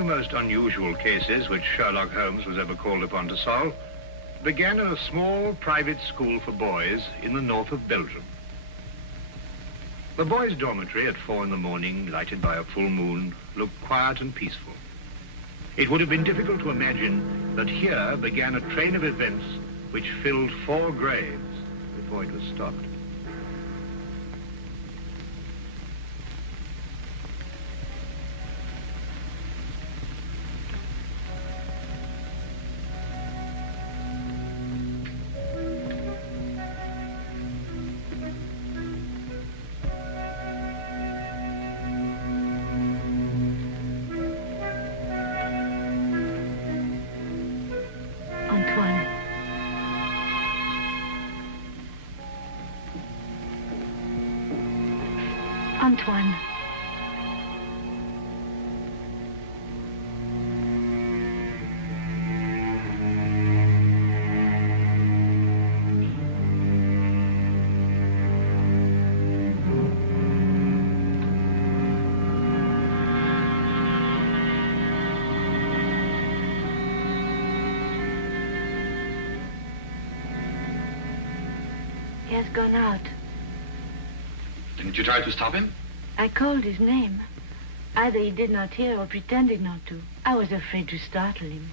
the most unusual cases which Sherlock Holmes was ever called upon to solve began in a small private school for boys in the north of Belgium. The boys' dormitory at 4 in the morning, lighted by a full moon, looked quiet and peaceful. It would have been difficult to imagine that here began a train of events which filled 4 graves before it was stopped. Antoine. He has gone out. Didn't you try to stop him? I called his name. Either he did not hear or pretended not to. I was afraid to startle him.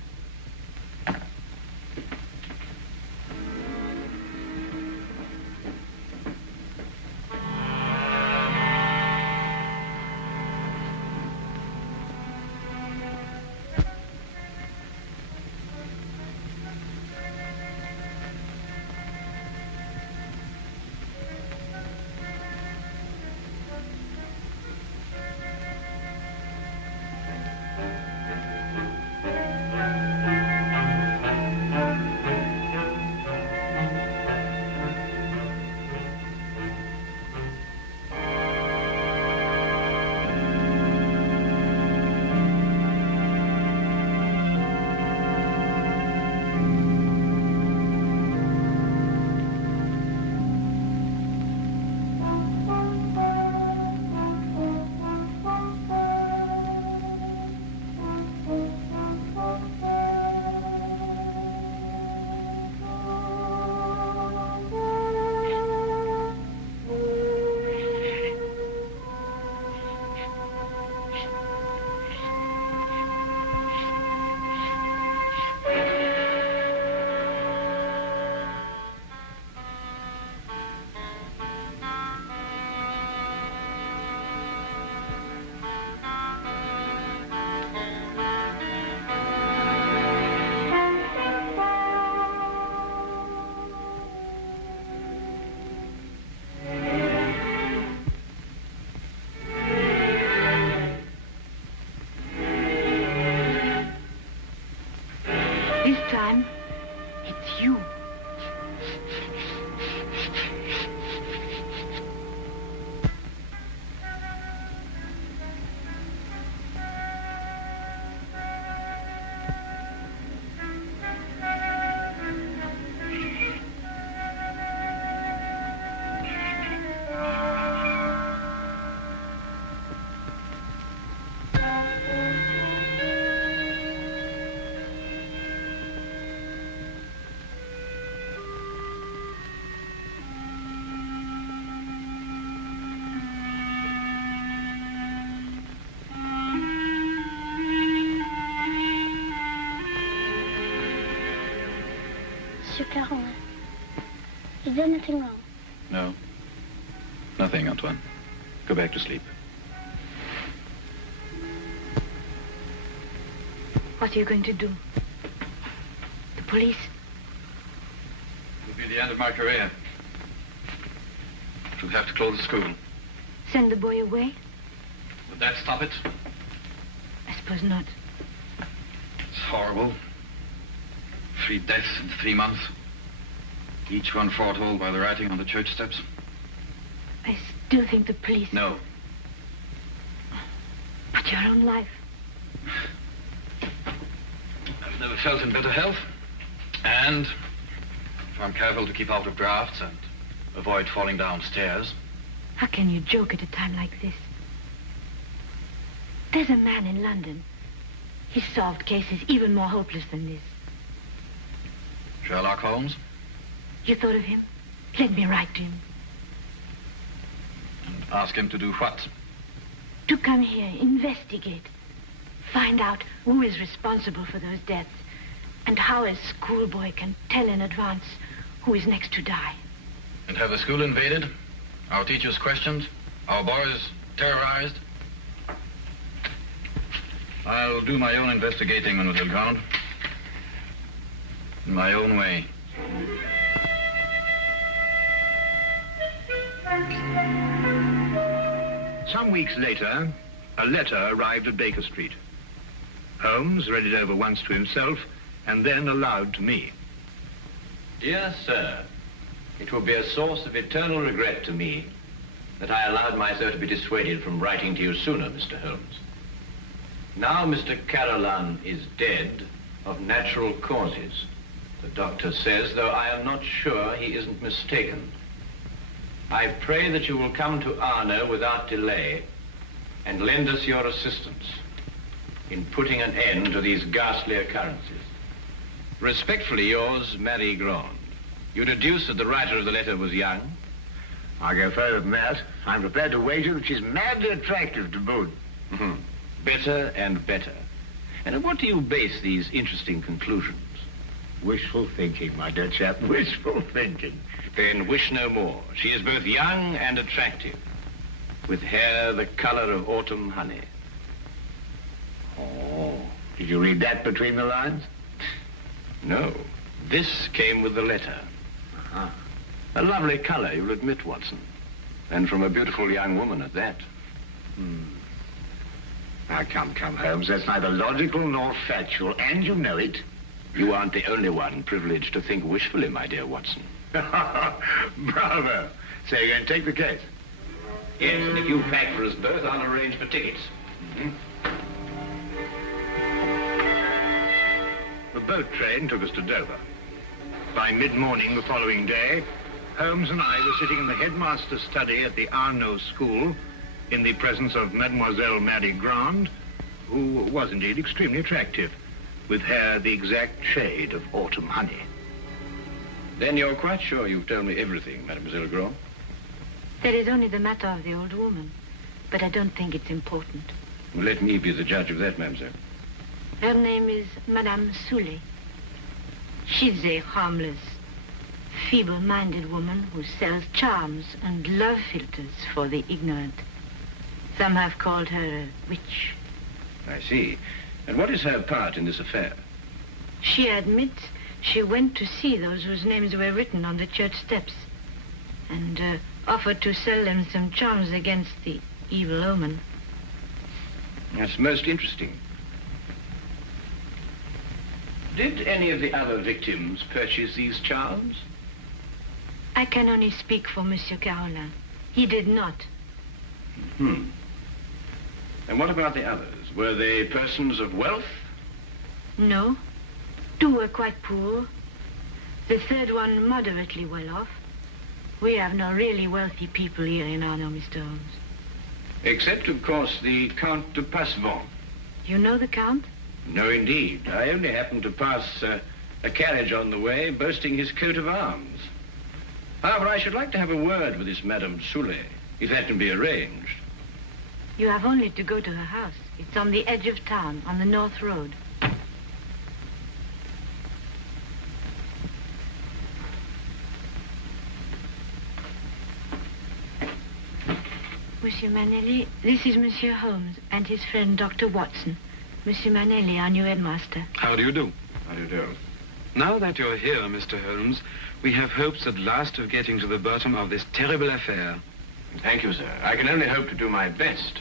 This time, it's you. Is there nothing wrong? No. Nothing, Antoine. Go back to sleep. What are you going to do? The police? It will be the end of my career. We'll have to close the school. Send the boy away? Would that stop it? I suppose not. It's horrible. 3 deaths in 3 months. Each one foretold by the writing on the church steps. I still think the police... No. But your own life. I've never felt in better health. And if I'm careful to keep out of drafts and avoid falling downstairs. How can you joke at a time like this? There's a man in London. He solved cases even more hopeless than this. Sherlock Holmes? You thought of him? Let me write to him. And ask him to do what? To come here, investigate. Find out who is responsible for those deaths and how a schoolboy can tell in advance who is next to die. And have the school invaded? Our teachers questioned? Our boys terrorized? I'll do my own investigating, Mademoiselle Grand. In my own way. Some weeks later, a letter arrived at Baker Street. Holmes read it over once to himself and then aloud to me. Dear sir, it will be a source of eternal regret to me that I allowed myself to be dissuaded from writing to you sooner, Mr. Holmes. Now Mr. Carolan is dead of natural causes, the doctor says, though I am not sure he isn't mistaken. I pray that you will come to Arno without delay and lend us your assistance in putting an end to these ghastly occurrences. Respectfully yours, Marion-Crawford. You deduce that the writer of the letter was young? I'll go further than that. I'm prepared to wager that she's madly attractive to boot. Better and better. And on what do you base these interesting conclusions? Wishful thinking, my dear chap, wishful thinking. Then wish no more. She is both young and attractive, with hair the color of autumn honey. Oh, did you read that between the lines? No, this came with the letter. Uh-huh. A lovely color, you'll admit, Watson. And from a beautiful young woman at that. Now, come, Holmes. That's neither logical nor factual, and you know it. You aren't the only one privileged to think wishfully, my dear Watson. Bravo. So you're going to take the case? Yes, and if you pack for us both, I'll arrange for tickets. The boat train took us to Dover. By mid-morning the following day, Holmes and I were sitting in the headmaster's study at the Arno School in the presence of Mademoiselle Marion-Crawford, who was indeed extremely attractive, with hair the exact shade of autumn honey. Then you're quite sure you've told me everything, Mademoiselle Crawford? There is only the matter of the old woman, but I don't think it's important. Well, let me be the judge of that, mademoiselle. Her name is Madame Soulet. She's a harmless, feeble-minded woman who sells charms and love philters for the ignorant. Some have called her a witch. I see. And what is her part in this affair? She admits she went to see those whose names were written on the church steps and offered to sell them some charms against the evil omen. That's most interesting. Did any of the other victims purchase these charms? I can only speak for Monsieur Carolan. He did not. And what about the others? Were they persons of wealth? No. Two were quite poor. The third one moderately well off. We have no really wealthy people here in Arno, Mr. Holmes. Except, of course, the Count de Passevant. You know the Count? No, indeed. I only happened to pass a carriage on the way boasting his coat of arms. However, I should like to have a word with this Madame Soulet, if that can be arranged. You have only to go to her house. It's on the edge of town, on the North Road. Monsieur Manelli, this is Monsieur Holmes and his friend Dr. Watson. Monsieur Manelli, our new headmaster. How do you do? How do you do? Now that you're here, Mr. Holmes, we have hopes at last of getting to the bottom of this terrible affair. Thank you, sir. I can only hope to do my best.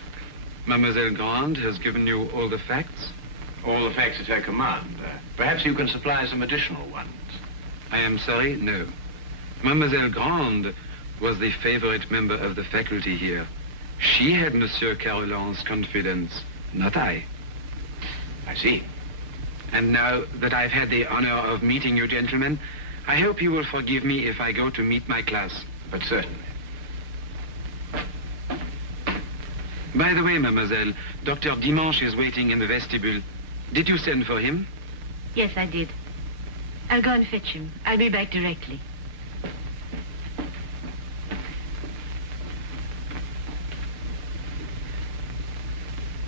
Mademoiselle Grand has given you all the facts? All the facts at her command. Perhaps you can supply some additional ones. I am sorry, no. Mademoiselle Grand was the favorite member of the faculty here. She had Monsieur Carolan's confidence, not I. I see. And now that I've had the honor of meeting you gentlemen, I hope you will forgive me if I go to meet my class. But certainly. By the way, mademoiselle, Dr. Dimanche is waiting in the vestibule. Did you send for him? Yes, I did. I'll go and fetch him. I'll be back directly.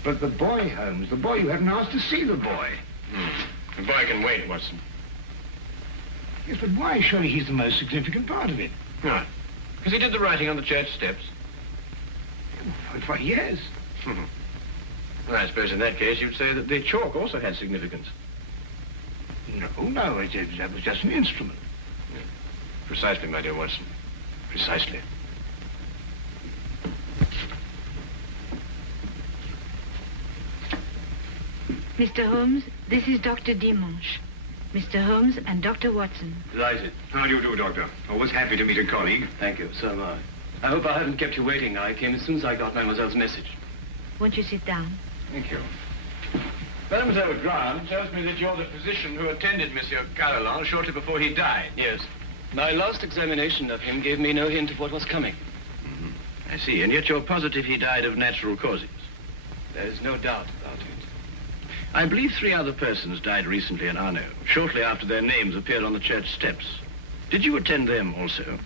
But the boy, Holmes, the boy, you haven't asked to see the boy. The boy can wait, Watson. Yes, but why? Surely he's the most significant part of it. No. Because he did the writing on the church steps. Why, yes. Well, I suppose in that case you'd say that the chalk also had significance. No, that was just an instrument. Yeah. Precisely, my dear Watson. Precisely. Mr. Holmes, this is Dr. Dimanche. Mr. Holmes and Dr. Watson. Delighted. How do you do, Doctor? Always happy to meet a colleague. Thank you. So am I. I hope I haven't kept you waiting. I came as soon as I got Mademoiselle's message. Won't you sit down? Thank you. Mademoiselle Grant tells me that you're the physician who attended Monsieur Carolan shortly before he died. Yes. My last examination of him gave me no hint of what was coming. I see. And yet you're positive he died of natural causes. There's no doubt about it. I believe 3 other persons died recently in Arno, shortly after their names appeared on the church steps. Did you attend them also?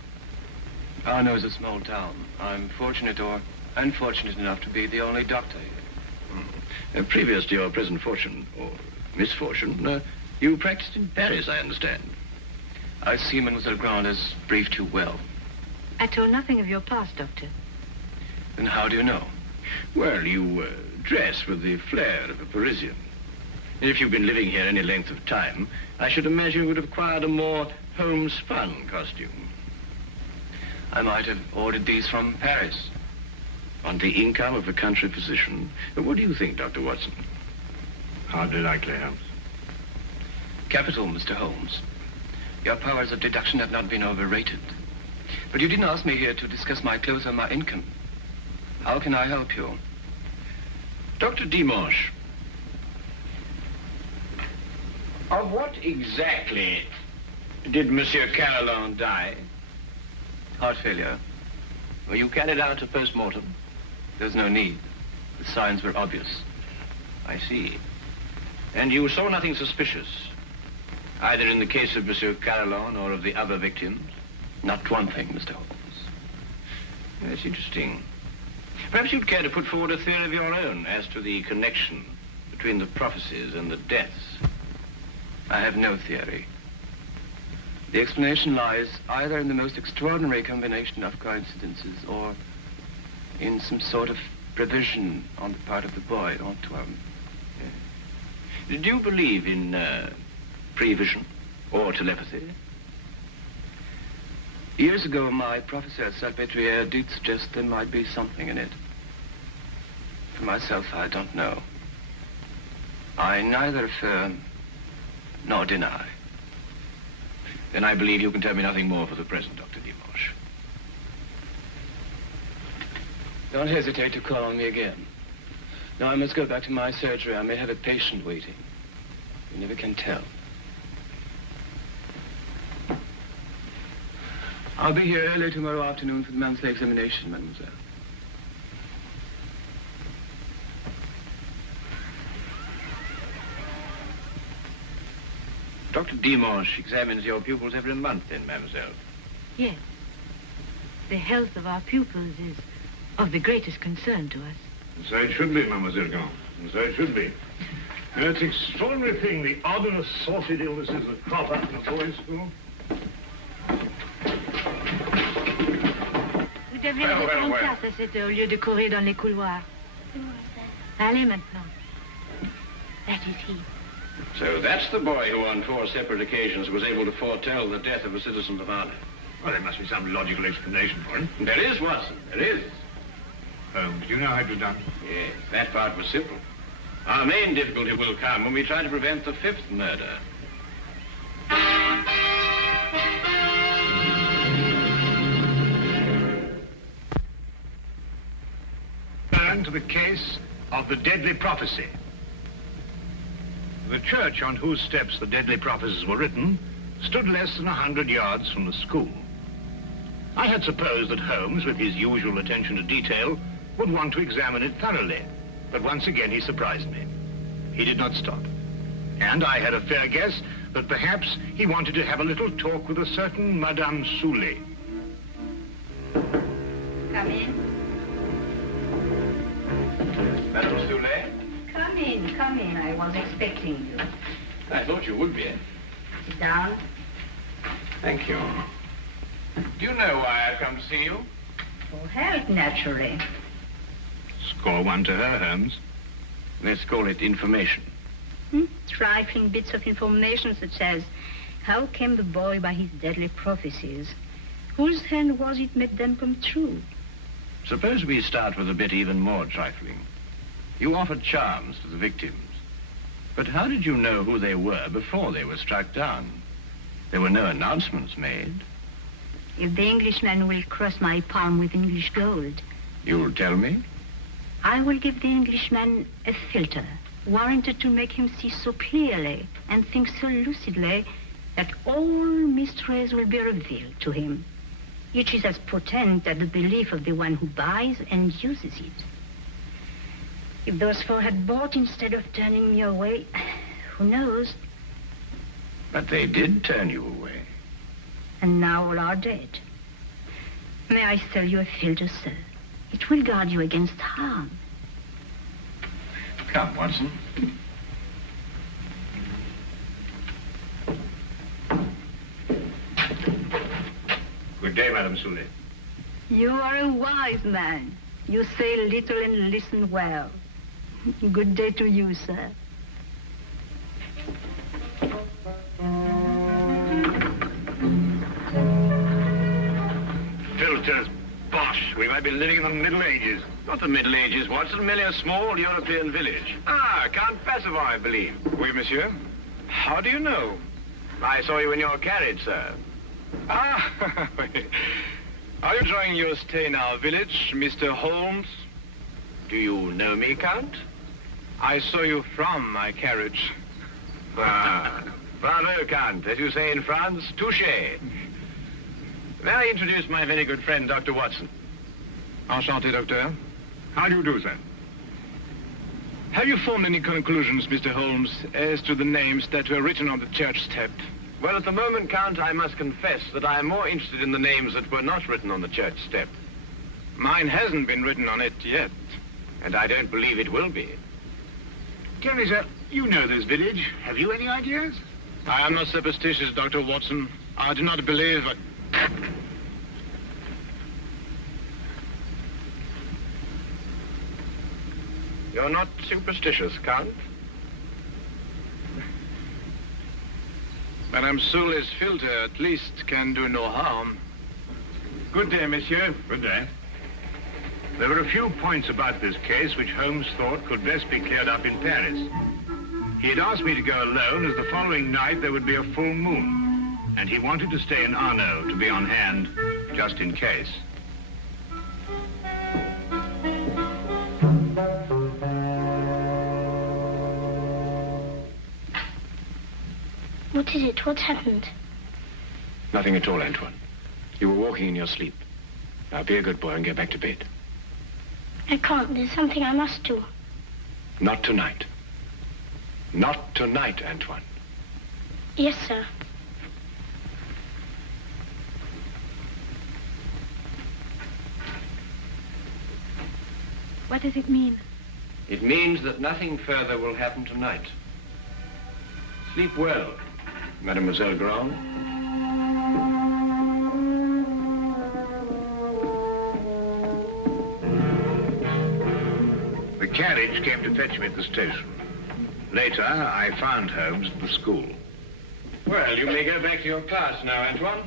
Arno is a small town. I'm fortunate or unfortunate enough to be the only doctor here. Previous to your present fortune, or misfortune, you practiced in Paris, I understand. I see Mademoiselle Grant has briefed you well. I told nothing of your past, Doctor. Then how do you know? Well, you dress with the flair of a Parisian. If you've been living here any length of time, I should imagine you would have acquired a more homespun costume. I might have ordered these from Paris. On the income of a country physician. What do you think, Dr. Watson? Hardly likely, Holmes. Capital, Mr. Holmes. Your powers of deduction have not been overrated. But you didn't ask me here to discuss my clothes or my income. How can I help you? Dr. Dimanche, of what exactly did Monsieur Carolan die? Heart failure. Were you carried out a post-mortem? There's no need. The signs were obvious. I see. And you saw nothing suspicious, either in the case of Monsieur Carolan or of the other victims? Not one thing, Mr. Holmes. That's interesting. Perhaps you'd care to put forward a theory of your own as to the connection between the prophecies and the deaths. I have no theory. The explanation lies either in the most extraordinary combination of coincidences or in some sort of prevision on the part of the boy, Antoine. Do you believe in prevision or telepathy? Years ago, my professor at Salpêtrière did suggest there might be something in it. For myself, I don't know. I neither affirm nor deny. Then I believe you can tell me nothing more for the present, Dr. Dimanche. Don't hesitate to call on me again. Now I must go back to my surgery. I may have a patient waiting. You never can tell. I'll be here early tomorrow afternoon for the monthly examination, mademoiselle. Dr. Dimanche examines your pupils every month, then, mademoiselle? Yes. The health of our pupils is of the greatest concern to us. And so it should be, Mademoiselle Grant. And so it should be. It's an extraordinary thing, the odd and assorted illnesses that crop up in a boys' school. Vous devriez vous être en classe à cette heure au lieu de courir dans les couloirs. Allez maintenant. That is he. So that's the boy who on 4 separate occasions was able to foretell the death of a citizen of Arno. Well, there must be some logical explanation for it. There is, Watson. There is. Holmes, do you know how it was done? Yes, that part was simple. Our main difficulty will come when we try to prevent the 5th murder. Turn to the case of the deadly prophecy. The church on whose steps the deadly prophecies were written stood less than 100 yards from the school. I had supposed that Holmes, with his usual attention to detail, would want to examine it thoroughly, but once again he surprised me. He did not stop. And I had a fair guess that perhaps he wanted to have a little talk with a certain Madame Soulet. Come in. Madame Soulet? Come in. I was expecting you. I thought you would be. Sit down. Thank you. Do you know why I've come to see you? For help, naturally. Score one to her, Holmes. Let's call it information. Trifling bits of information such as how came the boy by his deadly prophecies? Whose hand was it made them come true? Suppose we start with a bit even more trifling. You offered charms to the victims. But how did you know who they were before they were struck down? There were no announcements made. If the Englishman will cross my palm with English gold, You'll tell me? I will give the Englishman a filter, warranted to make him see so clearly and think so lucidly that all mysteries will be revealed to him. Each is as potent as the belief of the one who buys and uses it. If those four had bought instead of turning me away, who knows? But they did turn you away. And now all are dead. May I sell you a filter, sir? It will guard you against harm. Come, Watson. Good day, Madame Soulet. You are a wise man. You say little and listen well. Good day to you, sir. Filters, bosh. We might be living in the Middle Ages. Not the Middle Ages, Watson. Merely a small European village. Ah, Count Passivant, I believe. Oui, monsieur. How do you know? I saw you in your carriage, sir. Ah, are you enjoying your stay in our village, Mr. Holmes? Do you know me, Count? I saw you from my carriage. Ah, bravo, Count. As you say in France, touché. May I introduce my very good friend, Dr. Watson? Enchanté, docteur. How do you do, sir? Have you formed any conclusions, Mr. Holmes, as to the names that were written on the church step? Well, at the moment, Count, I must confess that I am more interested in the names that were not written on the church step. Mine hasn't been written on it yet. And I don't believe it will be. Tell me, sir, you know this village. Have you any ideas? I am not superstitious, Dr. Watson. I do not believe... You're not superstitious, Count? Madame Soulet's filter, at least, can do no harm. Good day, monsieur. Good day. There were a few points about this case which Holmes thought could best be cleared up in Paris. He had asked me to go alone, as the following night there would be a full moon, and he wanted to stay in Arnaud to be on hand, just in case. What is it? What's happened? Nothing at all, Antoine. You were walking in your sleep. Now be a good boy and get back to bed. I can't. There's something I must do. Not tonight. Not tonight, Antoine. Yes, sir. What does it mean? It means that nothing further will happen tonight. Sleep well, Mademoiselle Grand. The carriage came to fetch me at the station. Later, I found Holmes at the school. Well, you may go back to your class now, Antoine.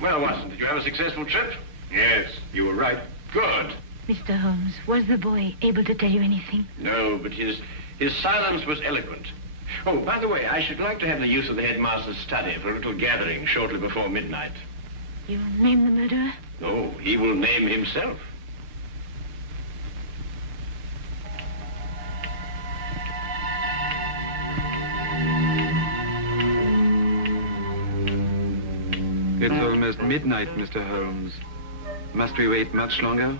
Well, Watson, did you have a successful trip? Yes, you were right. Good. Mr. Holmes, was the boy able to tell you anything? No, but his silence was eloquent. Oh, by the way, I should like to have the use of the headmaster's study for a little gathering shortly before midnight. You'll name the murderer? Oh, he will name himself. It's almost midnight, Mr. Holmes. Must we wait much longer?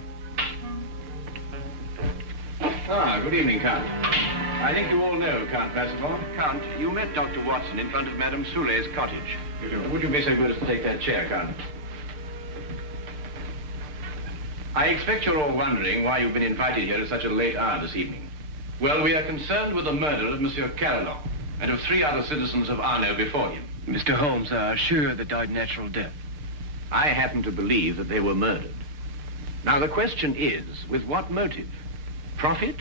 Ah, good evening, Count. I think you all know Count Passivant. Count, you met Dr. Watson in front of Madame Soulet's cottage. Would you be so good as to take that chair, Count? I expect you're all wondering why you've been invited here at such a late hour this evening. Well, we are concerned with the murder of Monsieur Carolan and of 3 other citizens of Arno before him. Mr. Holmes, sure they died natural death. I happen to believe that they were murdered. Now, the question is, with what motive? Profit?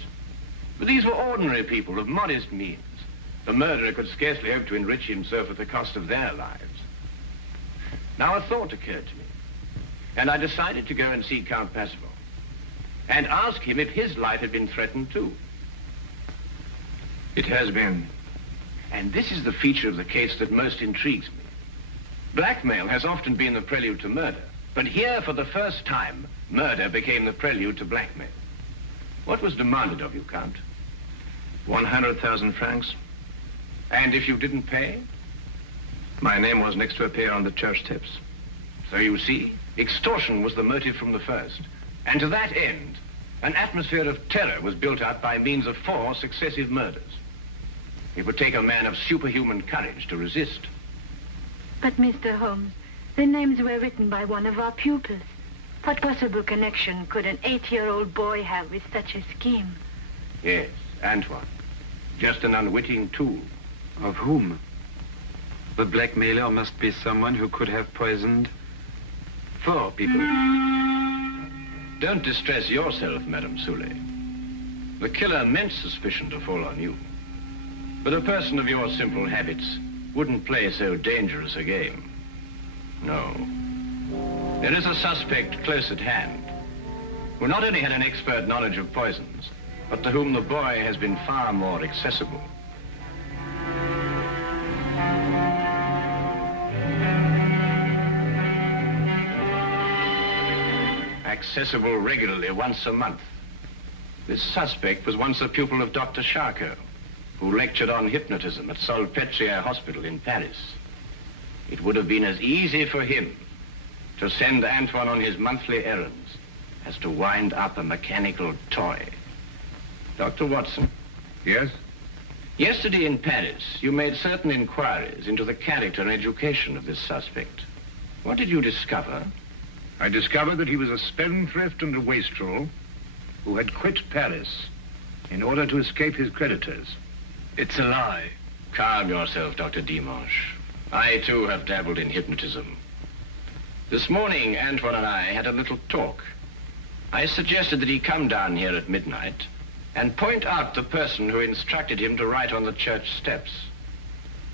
But these were ordinary people of modest means. The murderer could scarcely hope to enrich himself at the cost of their lives. Now, a thought occurred to me, and I decided to go and see Count Passivant and ask him if his life had been threatened too. It has been. And this is the feature of the case that most intrigues me. Blackmail has often been the prelude to murder, but here, for the first time, murder became the prelude to blackmail. What was demanded of you, Count? 100,000 francs. And if you didn't pay? My name was next to appear on the church steps. So you see, extortion was the motive from the first. And to that end, an atmosphere of terror was built up by means of 4 successive murders. It would take a man of superhuman courage to resist. But, Mr. Holmes, the names were written by one of our pupils. What possible connection could an 8-year-old boy have with such a scheme? Yes, Antoine. Just an unwitting tool. Of whom? The blackmailer must be someone who could have poisoned 4 people. Don't distress yourself, Madame Soulet. The killer meant suspicion to fall on you. But a person of your simple habits wouldn't play so dangerous a game. No. There is a suspect close at hand, who not only had an expert knowledge of poisons, but to whom the boy has been far more accessible. Accessible regularly once a month. This suspect was once a pupil of Dr. Charcot, who lectured on hypnotism at Salpêtrière Hospital in Paris. It would have been as easy for him to send Antoine on his monthly errands as to wind up a mechanical toy. Dr. Watson. Yes? Yesterday in Paris, you made certain inquiries into the character and education of this suspect. What did you discover? I discovered that he was a spendthrift and a wastrel who had quit Paris in order to escape his creditors. It's a lie. Calm yourself, Dr. Dimanche. I, too, have dabbled in hypnotism. This morning, Antoine and I had a little talk. I suggested that he come down here at midnight and point out the person who instructed him to write on the church steps.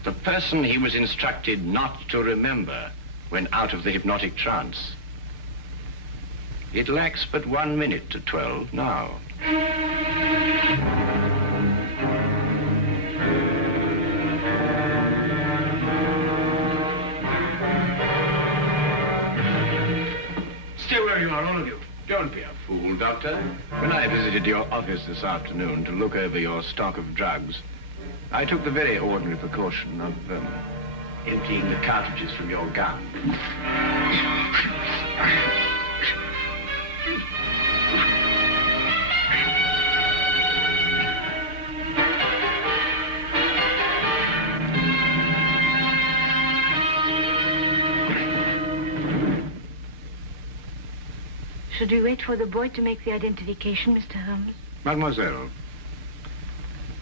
The person he was instructed not to remember when out of the hypnotic trance. It lacks but 1 minute to 12 now. Stay where you are, all of you. Don't be a fool, Doctor. When I visited your office this afternoon to look over your stock of drugs, I took the very ordinary precaution of emptying the cartridges from your gun. Should we wait for the boy to make the identification, Mr. Holmes? Mademoiselle,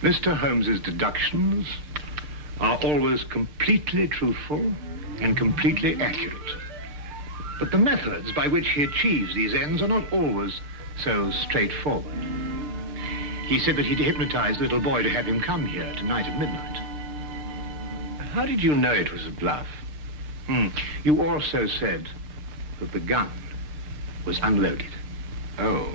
Mr. Holmes's deductions are always completely truthful and completely accurate. But the methods by which he achieves these ends are not always so straightforward. He said that he'd hypnotized the little boy to have him come here tonight at midnight. How did you know it was a bluff? You also said that the gun was unloaded. Oh.